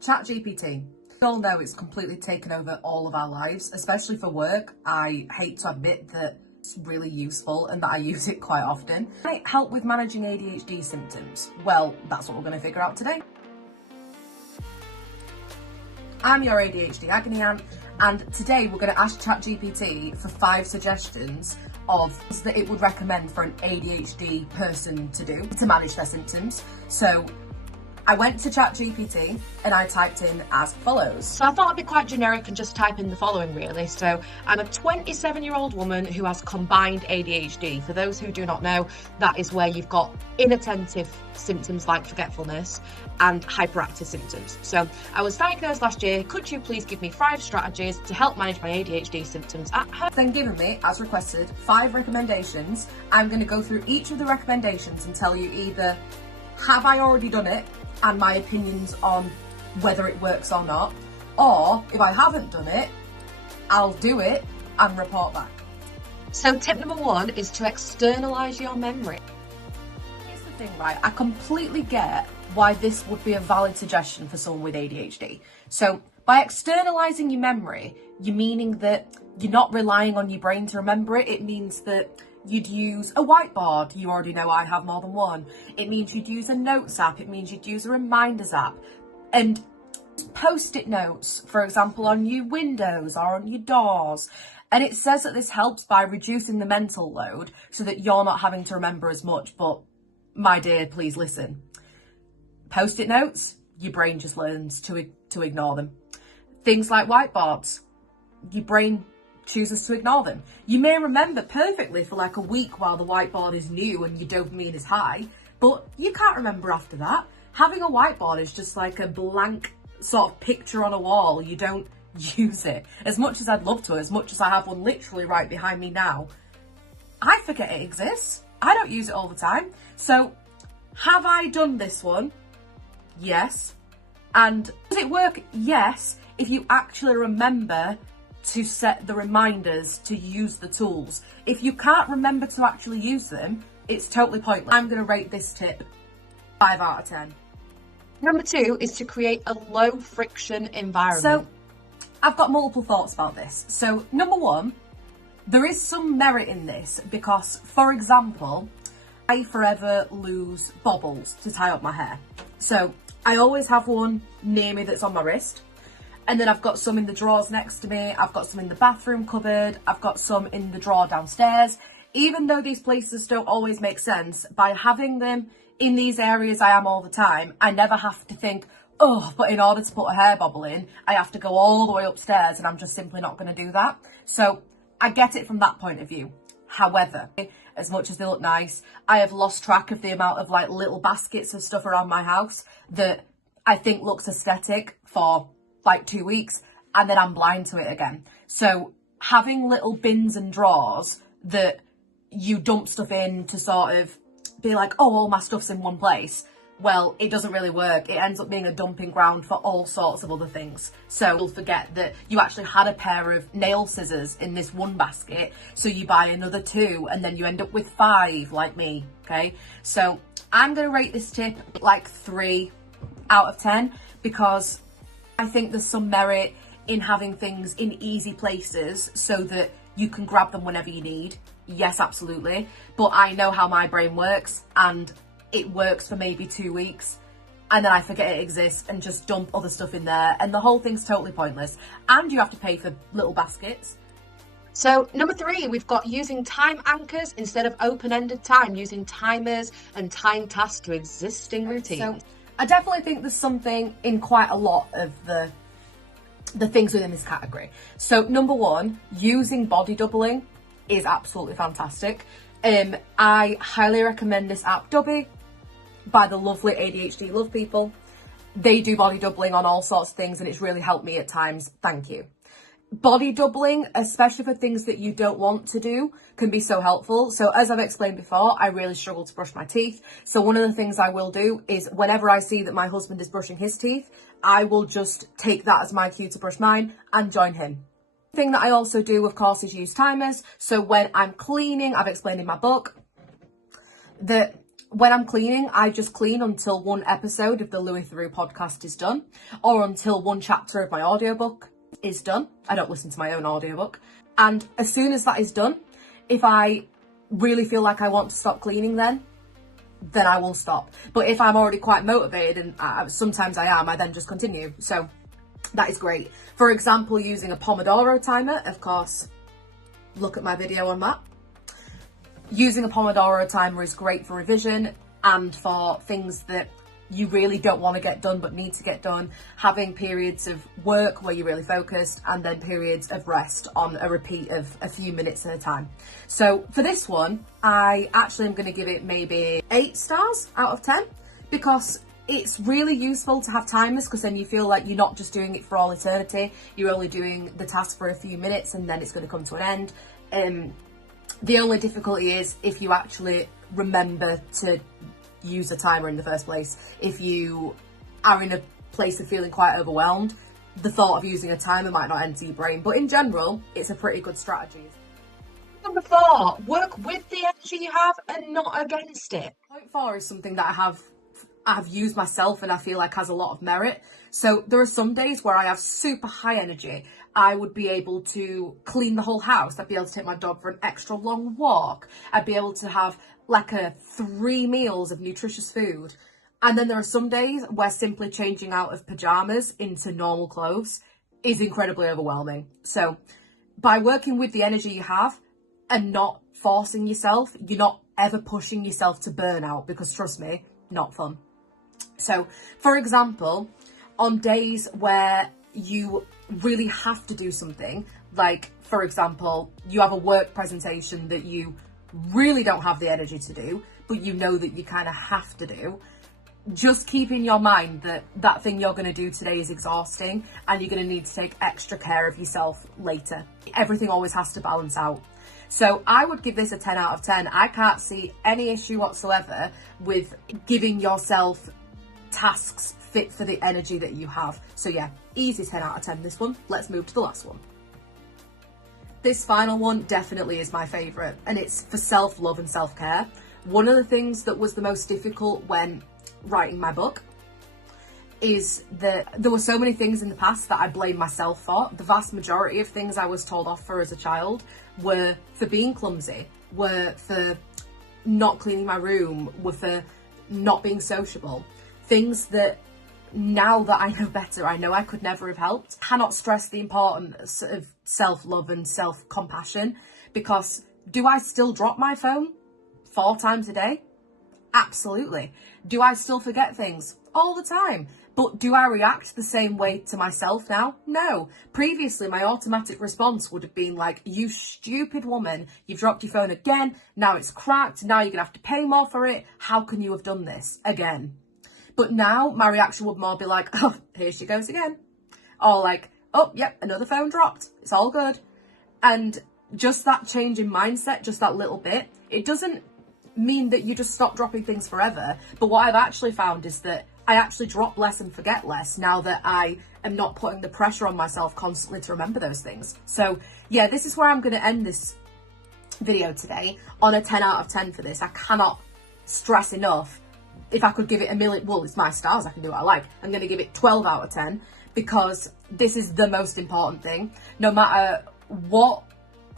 Chat GPT. We all know it's completely taken over all of our lives, especially for work. I hate to admit that it's really useful and that I use it quite often. It might help with managing ADHD symptoms. Well, that's what we're going to figure out today. I'm your ADHD agony aunt, and today we're going to ask Chat GPT for 5 suggestions of things that it would recommend for an ADHD person to do to manage their symptoms. So I went to Chat GPT and I typed in as follows. So I thought I'd be quite generic and just type in the following really. So I'm a 27-year-old woman who has combined ADHD. For those who do not know, that is where you've got inattentive symptoms like forgetfulness and hyperactive symptoms. So I was diagnosed last year. Could you please give me 5 strategies to help manage my ADHD symptoms at home? Then given me, as requested, 5 recommendations. I'm going to go through each of the recommendations and tell you either have I already done it and my opinions on whether it works or not, or if I haven't done it, I'll do it and report back. So tip number 1 is to externalise your memory. Here's the thing, right? I completely get why this would be a valid suggestion for someone with ADHD. So by externalising your memory, you're meaning that you're not relying on your brain to remember it. It means that you'd use a whiteboard. You already know I have more than one. It means you'd use a notes app. It means you'd use a reminders app. And post-it notes, for example, on your windows or on your doors. And it says that this helps by reducing the mental load so that you're not having to remember as much. But my dear, please listen. Post-it notes, your brain just learns to ignore them. Things like whiteboards, your brain chooses to ignore them. You may remember perfectly for like a week while the whiteboard is new and your dopamine is high, but you can't remember after that. Having a whiteboard is just like a blank sort of picture on a wall. You don't use it. As much as I'd love to, as much as I have one literally right behind me now, I forget it exists. I don't use it all the time. So have I done this one? Yes. And does it work? Yes, if you actually remember to set the reminders to use the tools. If you can't remember to actually use them, it's totally pointless. I'm going to rate this tip 5 out of 10. Number 2 is to create a low friction environment. So I've got multiple thoughts about this. So number 1, there is some merit in this because, for example, I forever lose bobbles to tie up my hair. So I always have one near me that's on my wrist. And then I've got some in the drawers next to me. I've got some in the bathroom cupboard. I've got some in the drawer downstairs. Even though these places don't always make sense, by having them in these areas I am all the time, I never have to think, oh, but in order to put a hair bobble in, I have to go all the way upstairs and I'm just simply not going to do that. So I get it from that point of view. However, as much as they look nice, I have lost track of the amount of like little baskets of stuff around my house that I think looks aesthetic for like 2 weeks and then I'm blind to it again. So having little bins and drawers that you dump stuff in to sort of be like, oh, all my stuff's in one place, well, it doesn't really work. It ends up being a dumping ground for all sorts of other things. So you'll forget that you actually had a pair of nail scissors in this one basket, so you buy another 2 and then you end up with 5 like me, okay? So I'm going to rate this tip like 3 out of 10 because I think there's some merit in having things in easy places so that you can grab them whenever you need. Yes, absolutely. But I know how my brain works and it works for maybe 2 weeks and then I forget it exists and just dump other stuff in there and the whole thing's totally pointless. And you have to pay for little baskets. So number 3, we've got using time anchors instead of open-ended time, using timers and time tasks to existing routines. So I definitely think there's something in quite a lot of the things within this category. So number 1, using body doubling is absolutely fantastic. I highly recommend this app Dubby by the lovely ADHD love people. They do body doubling on all sorts of things and it's really helped me at times. Thank you. Body doubling, especially for things that you don't want to do, can be so helpful. So as I've explained before, I really struggle to brush my teeth. So one of the things I will do is whenever I see that my husband is brushing his teeth, I will just take that as my cue to brush mine and join him. The thing that I also do, of course, is use timers. So when I'm cleaning, I've explained in my book that when I'm cleaning, I just clean until one episode of the Louis Theroux podcast is done, or until one chapter of my audiobook is done. I don't listen to my own audiobook. And as soon as that is done, if I really feel like I want to stop cleaning then I will stop. But if I'm already quite motivated, and sometimes I am, I then just continue. So that is great. For example, using a Pomodoro timer, of course, look at my video on that. Using a Pomodoro timer is great for revision and for things that you really don't want to get done but need to get done. Having periods of work where you're really focused and then periods of rest on a repeat of a few minutes at a time. So for this one, I actually am going to give it maybe 8 stars out of 10 because it's really useful to have timers, because then you feel like you're not just doing it for all eternity. You're only doing the task for a few minutes and then it's going to come to an end. The only difficulty is if you actually remember to use a timer in the first place. If you are in a place of feeling quite overwhelmed, the thought of using a timer might not enter your brain. But in general, it's a pretty good strategy. Number 4, work with the energy you have and not against it. Point 4 is something that I have used myself and I feel like has a lot of merit. So there are some days where I have super high energy. I would be able to clean the whole house. I'd be able to take my dog for an extra long walk. I'd be able to have like 3 meals of nutritious food. And then there are some days where simply changing out of pajamas into normal clothes is incredibly overwhelming. So by working with the energy you have and not forcing yourself, you're not ever pushing yourself to burnout, because trust me, not fun. So for example, on days where you really have to do something, like for example, you have a work presentation that you really don't have the energy to do, but you know that you kind of have to do, just keep in your mind that that thing you're going to do today is exhausting and you're going to need to take extra care of yourself later. Everything always has to balance out. So I would give this a 10 out of 10. I can't see any issue whatsoever with giving yourself tasks fit for the energy that you have. So yeah, easy 10 out of 10 this one. Let's move to the last one. This final one definitely is my favourite, and it's for self-love and self-care. One of the things that was the most difficult when writing my book is that there were so many things in the past that I blame myself for. The vast majority of things I was told off for as a child were for being clumsy, were for not cleaning my room, were for not being sociable. Things that now that I know better, I know I could never have helped. Cannot stress the importance of self-love and self-compassion, because do I still drop my phone 4 times a day? Absolutely. Do I still forget things? All the time. But do I react the same way to myself now? No. Previously, my automatic response would have been like, you stupid woman, you've dropped your phone again, now it's cracked, now you're gonna have to pay more for it, how can you have done this again? But now my reaction would more be like, oh, here she goes again. Or like, oh, yep, another phone dropped. It's all good. And just that change in mindset, just that little bit, it doesn't mean that you just stop dropping things forever. But what I've actually found is that I actually drop less and forget less now that I am not putting the pressure on myself constantly to remember those things. So yeah, this is where I'm going to end this video today on a 10 out of 10 for this. I cannot stress enough. If I could give it a million, well, it's my stars, I can do what I like. I'm going to give it 12 out of 10 because this is the most important thing. No matter what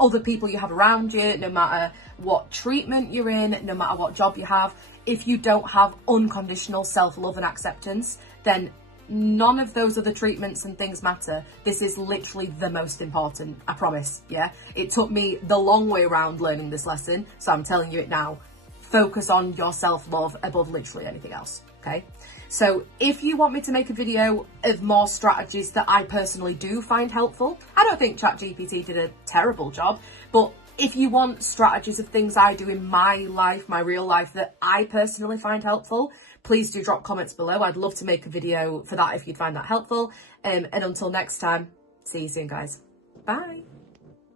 other people you have around you, no matter what treatment you're in, no matter what job you have, if you don't have unconditional self-love and acceptance, then none of those other treatments and things matter. This is literally the most important, I promise, yeah? It took me the long way around learning this lesson, so I'm telling you it now. Focus on your self-love above literally anything else, okay? So if you want me to make a video of more strategies that I personally do find helpful, I don't think Chat GPT did a terrible job, but if you want strategies of things I do in my life, my real life, that I personally find helpful, please do drop comments below. I'd love to make a video for that if you'd find that helpful. And until next time, see you soon, guys. Bye.